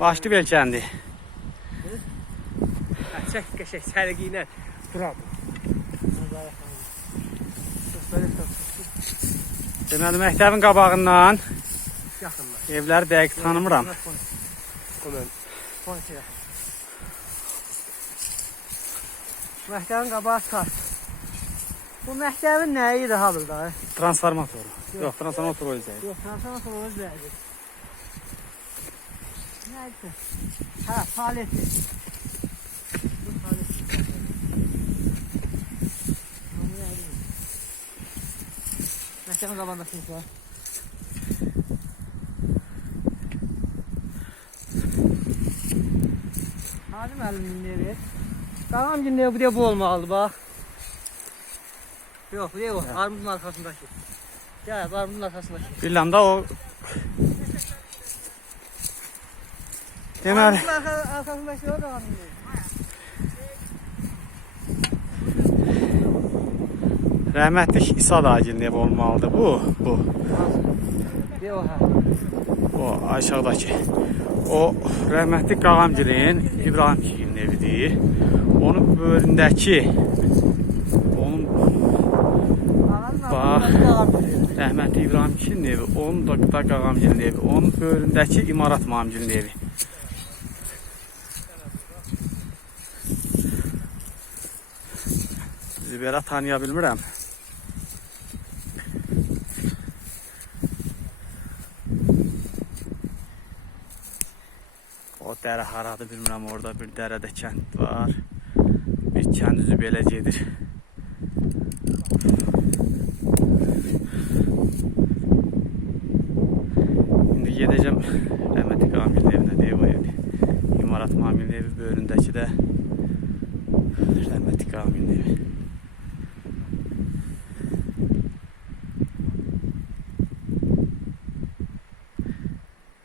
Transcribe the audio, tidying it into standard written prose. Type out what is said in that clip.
Başlı Belkəndi. Çək qəşək sərgi ilə duram. Deməli, məktəbin qabağından Yaxınlar. evləri dəqiq tanımıram. Məktəbin qabağı tart. Bu məktəbin nəyi idi halında? Transformatoru. Yox, transformatoru özləri. Yox, transformator öz nəyidir? Nəyidir? Hə, paleti. Bu paleti. Məktəbin qabağında sinif var. Hadi müəllimin evi. Qağam günlüğü bu deyə bu olmalıdır, bax. Yox, bu deyə o, armudun arxasındakı. Gəl, armudun arxasındakı. Biləm də o... Deməli... Armudun arxasındakı o qağam günlüğü. Rəhmətlik İsa dağcının evi olmalıdır bu. Deyə o, hə. O aşağıdakı. O rəhmətlik Qağamgilin İbrahimgilin evidir. Onun böyründəki bax, rəhmətli İbrahimgilin evi, onun da Qağamgilin evi, onun böyründəki İmarat Mamgilin evi. Bizi belə tanıya bilmirəm. O dərə haradır bilmirəm, orada bir dərədə kənd var. Bir kənd üzü belə gedir. İndi gedəcəm rəhmətli Qağamgilin evinə, deyib o evi. İmarat Mamgilin evi böyründəki də rəhmətli Qağamgilin evi.